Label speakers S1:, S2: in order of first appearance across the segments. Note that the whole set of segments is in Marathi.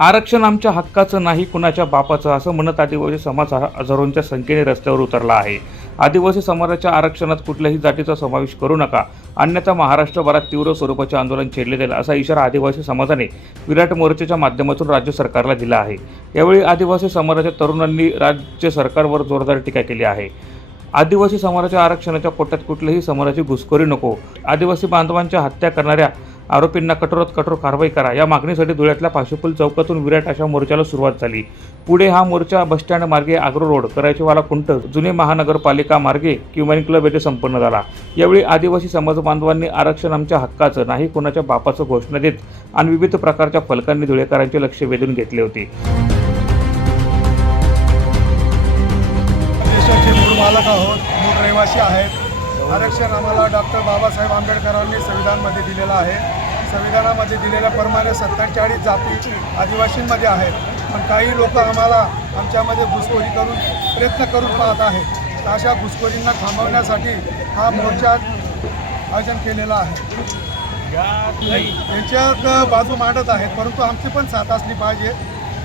S1: आरक्षण आमच्या हक्काचं नाही कुणाच्या बापाचं असं म्हणत आदिवासी समाज हा हजारोंच्या संख्येने रस्त्यावर उतरला आहे. आदिवासी समाजाच्या आरक्षणात कुठल्याही जातीचा समावेश करू नका. अन्यथा महाराष्ट्रभरात तीव्र स्वरूपाचे आंदोलन छेडले जाईल असा इशारा आदिवासी समाजाने विराट मोर्चाच्या माध्यमातून राज्य सरकारला दिला आहे. यावेळी आदिवासी समाजाच्या तरुणांनी राज्य सरकारवर जोरदार टीका केली आहे. आदिवासी समाजाच्या आरक्षणाच्या पोटात कुठल्याही समाजाची घुसखोरी नको. आदिवासी बांधवांच्या हत्या करणाऱ्या आरोपींना कठोरात कठोर कारवाई करा. या मागणीसाठी धुळ्यातल्या पाशुपूल चौकातून विराट अशा मोर्चाला सुरुवात झाली. पुढे हा मोर्चा बसस्टँड मार्गे आग्रो रोड करायचीवाला कुंट जुने महानगरपालिका मार्गे क्युमॅन क्लब येथे संपन्न झाला. यावेळी आदिवासी समाज बांधवांनी आरक्षण आमच्या हक्काचं नाही कोणाच्या बापाचं घोषणा देत आणि विविध प्रकारच्या फलकांनी धुळेकरांचे लक्ष वेधून घेतले होते.
S2: मालक आहोत मूळ रहिवासी आहेत. आरक्षण आम्हाला डॉक्टर बाबासाहेब आंबेडकरांनी संविधानमध्ये दिलेलं आहे. संविधानामध्ये दिलेल्याप्रमाणे सत्तेचाळीस जाती आदिवासींमध्ये आहेत. पण काही लोक आम्हाला आमच्यामध्ये घुसखोरी करून प्रयत्न करून पाहत आहेत. तर अशा घुसखोरींना थांबवण्यासाठी हा मोर्चा आयोजन केलेला आहे. यांच्या बाजू मांडत आहेत परंतु आमची पण साथ असली पाहिजे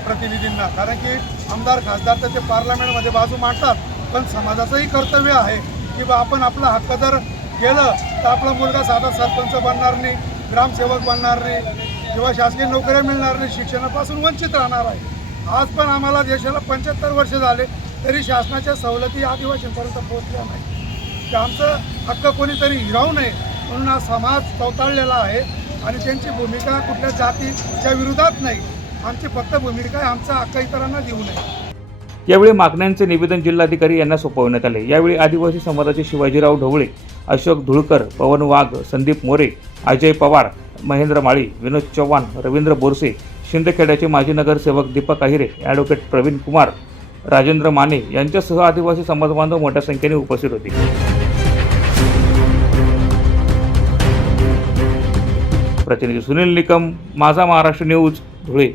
S2: प्रतिनिधींना. कारण की आमदार खासदार तर ते पार्लमेंटमध्ये बाजू मांडतात पण समाजाचंही कर्तव्य आहे. की बा आपण आपला हक्क जर केलं तर आपला मुलगा साधा सरपंच बनणार नाही ग्रामसेवक बनणार नाही किंवा शासकीय नोकऱ्या मिळणार नाही शिक्षणापासून वंचित राहणार आहे. आज पण आम्हाला देशाला पंच्याहत्तर वर्ष झाले तरी शासनाच्या सवलती आदिवासींपर्यंत पोहोचल्या नाही. की आमचं हक्क कोणीतरी हिरावू नये म्हणून हा समाज चवताळलेला आहे आणि त्यांची भूमिका कुठल्या जातीच्या विरोधात नाही. आमची फक्त भूमिका आहे आमचा हक्क इतरांना देऊ नये.
S1: यावेळी मागण्यांचे निवेदन जिल्हाधिकारी यांना सोपवण्यात आले. यावेळी आदिवासी समाजाचे शिवाजीराव ढवळे अशोक धुळकर पवन वाघ संदीप मोरे अजय पवार महेंद्र माळी विनोद चव्हाण रवींद्र बोरसे शिंदखेड्याचे माजी नगरसेवक दीपक अहिरे ॲडव्होकेट प्रवीण कुमार राजेंद्र माने यांच्यासह आदिवासी समाज बांधव मोठ्या संख्येने उपस्थित होते. प्रतिनिधी सुनील निकम माझा महाराष्ट्र न्यूज धुळे.